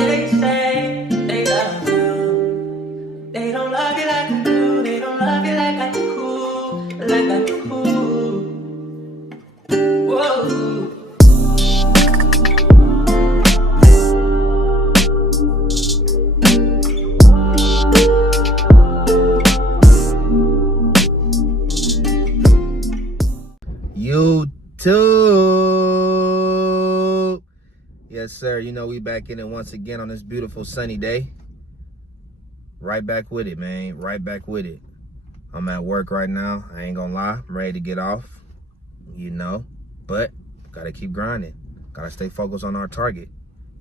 They say they love you. They don't love you like I do. They don't love you like I do. Like I do. Whoa. YouTube. Yes, sir. You know, we back in it once again on this beautiful sunny day. Right back with it, man. Right back with it. I'm at work right now. I ain't gonna lie. I'm ready to get off, you know, but gotta keep grinding. Gotta stay focused on our target.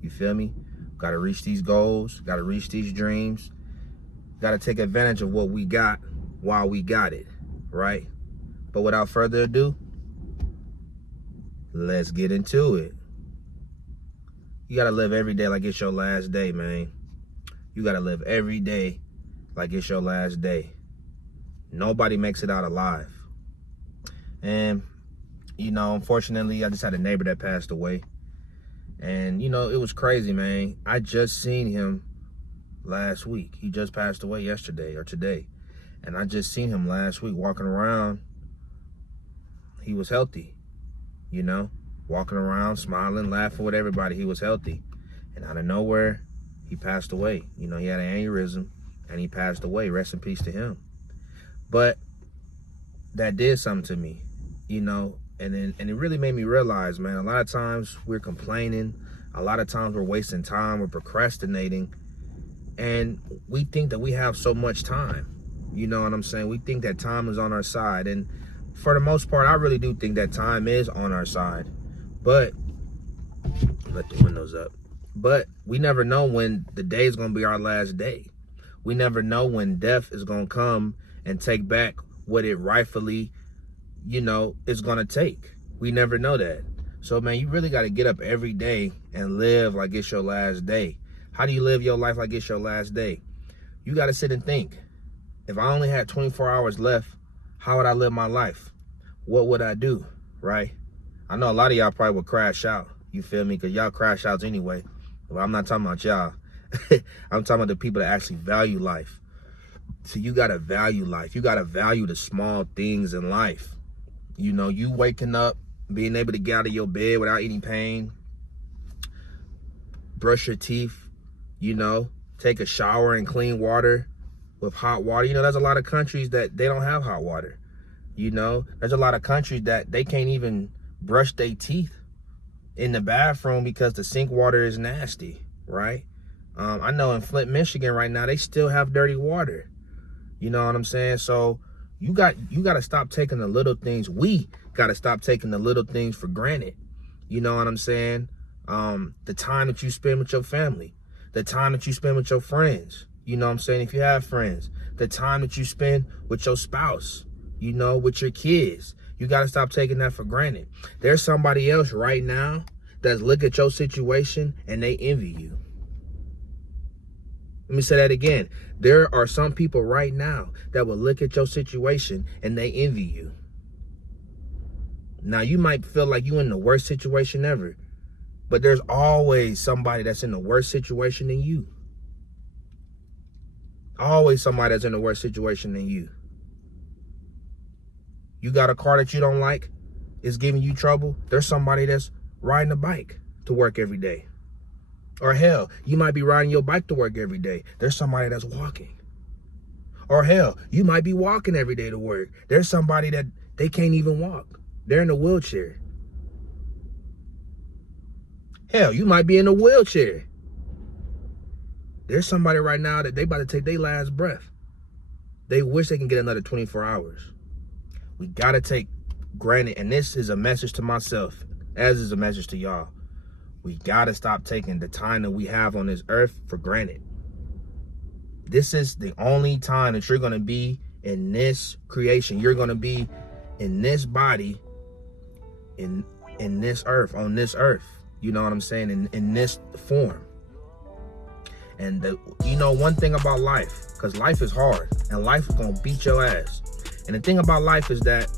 You feel me? Gotta reach these goals. Gotta reach these dreams. Gotta take advantage of what we got while we got it, right? But without further ado, let's get into it. You gotta live every day like it's your last day, man. You gotta live every day like it's your last day. Nobody makes it out alive. And, you know, unfortunately, I just had a neighbor that passed away. And, you know, it was crazy, man. I just seen him last week. He just passed away yesterday or today. And I just seen him last week walking around. He was healthy. You know, walking around, smiling, laughing with everybody. He was healthy. And out of nowhere, he passed away. You know, he had an aneurysm and he passed away. Rest in peace to him. But that did something to me, you know, and it really made me realize, man, a lot of times we're complaining. A lot of times we're wasting time. We're procrastinating. And we think that we have so much time. You know what I'm saying? We think that time is on our side. And for the most part, I really do think that time is on our side. But, let the windows up. But we never know when the day is going to be our last day. We never know when death is going to come and take back what it rightfully, you know, is going to take. We never know that. So, man, you really got to get up every day and live like it's your last day. How do you live your life like it's your last day? You got to sit and think. If I only had 24 hours left, how would I live my life? What would I do, right? I know a lot of y'all probably would crash out, you feel me? Because y'all crash outs anyway. Well, I'm not talking about y'all. I'm talking about the people that actually value life. So you got to value life. You got to value the small things in life. You know, you waking up, being able to get out of your bed without any pain, brush your teeth, you know, take a shower in clean water with hot water. You know, there's a lot of countries that they don't have hot water. You know, there's a lot of countries that they can't even brush their teeth in the bathroom because the sink water is nasty, right? I know in Flint, Michigan right now, they still have dirty water. You know what I'm saying? So you got to stop taking the little things. We got to stop taking the little things for granted. You know what I'm saying? The time that you spend with your family, the time that you spend with your friends. You know what I'm saying? If you have friends, the time that you spend with your spouse, you know, with your kids. You got to stop taking that for granted. There's somebody else right now that's look at your situation and they envy you. Let me say that again. There are some people right now that will look at your situation and they envy you. Now, you might feel like you're in the worst situation ever, but there's always somebody that's in the worst situation than you. Always somebody that's in the worst situation than you. You got a car that you don't like, it's giving you trouble. There's somebody that's riding a bike to work every day. Or hell, you might be riding your bike to work every day. There's somebody that's walking. Or hell, you might be walking every day to work. There's somebody that they can't even walk. They're in a wheelchair. Hell, you might be in a wheelchair. There's somebody right now that they about to take their last breath. They wish they can get another 24 hours. We got to take granted, and this is a message to myself, as is a message to y'all. We got to stop taking the time that we have on this earth for granted. This is the only time that you're going to be in this creation. You're going to be in this body, in this earth, on this earth. You know what I'm saying? In this form. And you know one thing about life, because life is hard and life is going to beat your ass. And the thing about life is that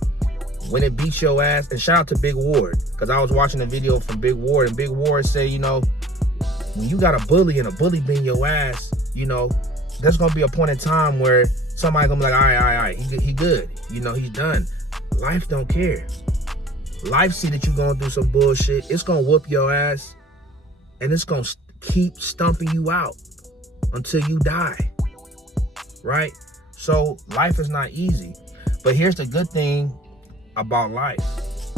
when it beats your ass, and shout out to Big Ward, because I was watching a video from Big Ward, and Big Ward said, you know, when you got a bully and a bully being your ass, you know, there's gonna be a point in time where somebody gonna be like, all right, he good, you know, he's done. Life don't care. Life see that you going through some bullshit. It's gonna whoop your ass, and it's gonna keep stumping you out until you die, right? So life is not easy. But here's the good thing about life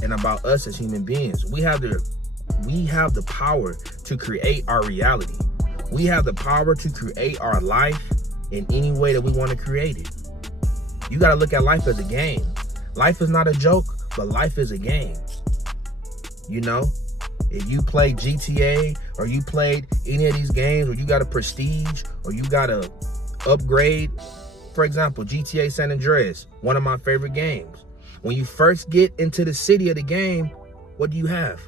and about us as human beings. We have the power to create our reality. We have the power to create our life in any way that we want to create it. You got to look at life as a game. Life is not a joke, but life is a game. You know, if you play GTA or you played any of these games where you got a prestige or you got to upgrade, for example, GTA San Andreas, one of my favorite games. When you first get into the city of the game, what do you have?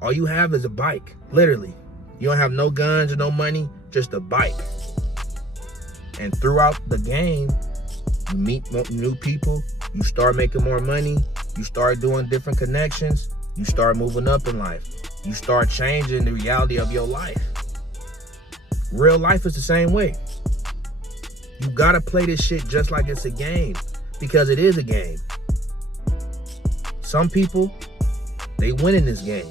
All you have is a bike, literally. You don't have no guns or no money, just a bike. And throughout the game, you meet new people, you start making more money, you start doing different connections, you start moving up in life, you start changing the reality of your life. Real life is the same way. You gotta play this shit just like it's a game, because it is a game. Some people, they win in this game.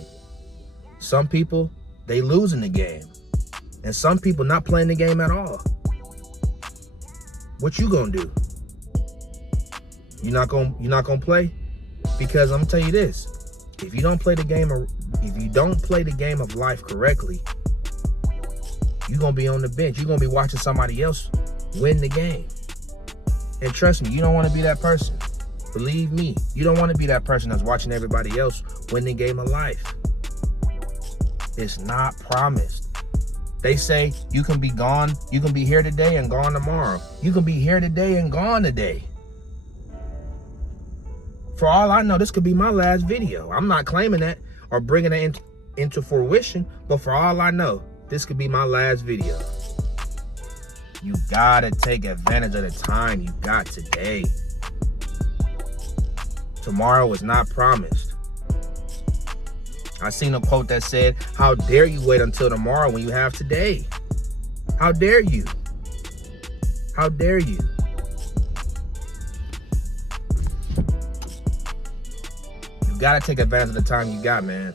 Some people, they lose in the game. And some people not playing the game at all. What you gonna do? You're not gonna play? Because I'm gonna tell you this. If you don't play the game of life correctly, you're gonna be on the bench. You're gonna be watching somebody else win the game. And trust me, you don't want to be that person. Believe me, you don't want to be that person that's watching everybody else win the game of life. It's not promised. They say you can be gone, you can be here today and gone tomorrow. You can be here today and gone today. For all I know, this could be my last video. I'm not claiming that or bringing it into fruition, but for all I know, this could be my last video. You gotta take advantage of the time you got today. Tomorrow is not promised. I seen a quote that said, how dare you wait until tomorrow when you have today? How dare you? How dare you? You gotta take advantage of the time you got, man.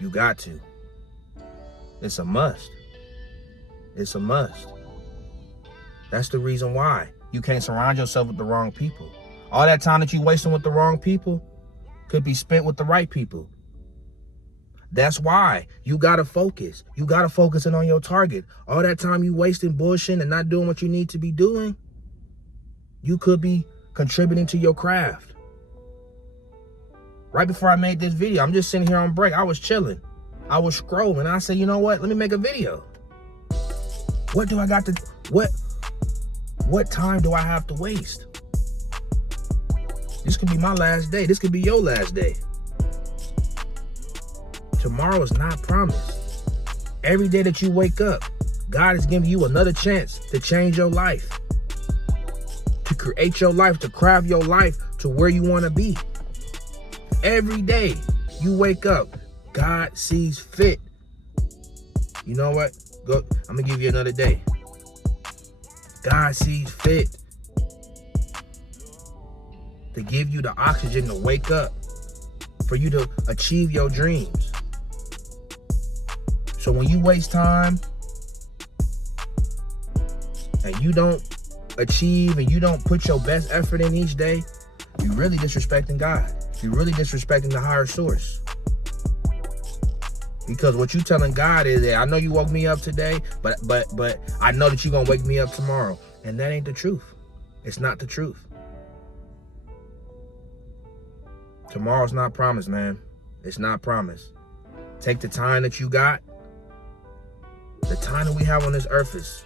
You got to. It's a must. It's a must. That's the reason why you can't surround yourself with the wrong people. All that time that you wasting with the wrong people could be spent with the right people. That's why you gotta focus. You gotta focus in on your target. All that time you wasting bullshit and not doing what you need to be doing, you could be contributing to your craft. Right before I made this video, I'm just sitting here on break. I was chilling. I was scrolling. I said, you know what? Let me make a video. What do I got to, what time do I have to waste? This could be my last day. This could be your last day. Tomorrow is not promised. Every day that you wake up, God is giving you another chance to change your life, to create your life, to craft your life to where you want to be. Every day you wake up, God sees fit. You know what? Go. I'm gonna give you another day. God sees fit to give you the oxygen to wake up, for you to achieve your dreams. So when you waste time and you don't achieve and you don't put your best effort in each day, you're really disrespecting God. You're really disrespecting the higher source. Because what you telling God is that I know you woke me up today, but I know that you're gonna wake me up tomorrow. And that ain't the truth. It's not the truth. Tomorrow's not promised, man. It's not promised. Take the time that you got. The time that we have on this earth is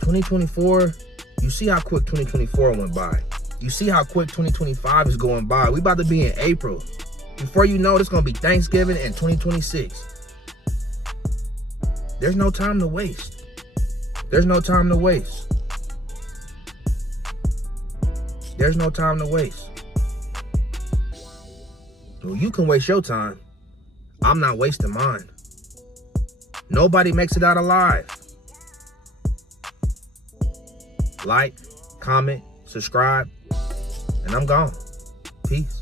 2024. You see how quick 2024 went by. You see how quick 2025 is going by. We about to be in April. Before you know it, it's going to be Thanksgiving and 2026. There's no time to waste. There's no time to waste. There's no time to waste. Well, you can waste your time. I'm not wasting mine. Nobody makes it out alive. Like, comment, subscribe, and I'm gone. Peace.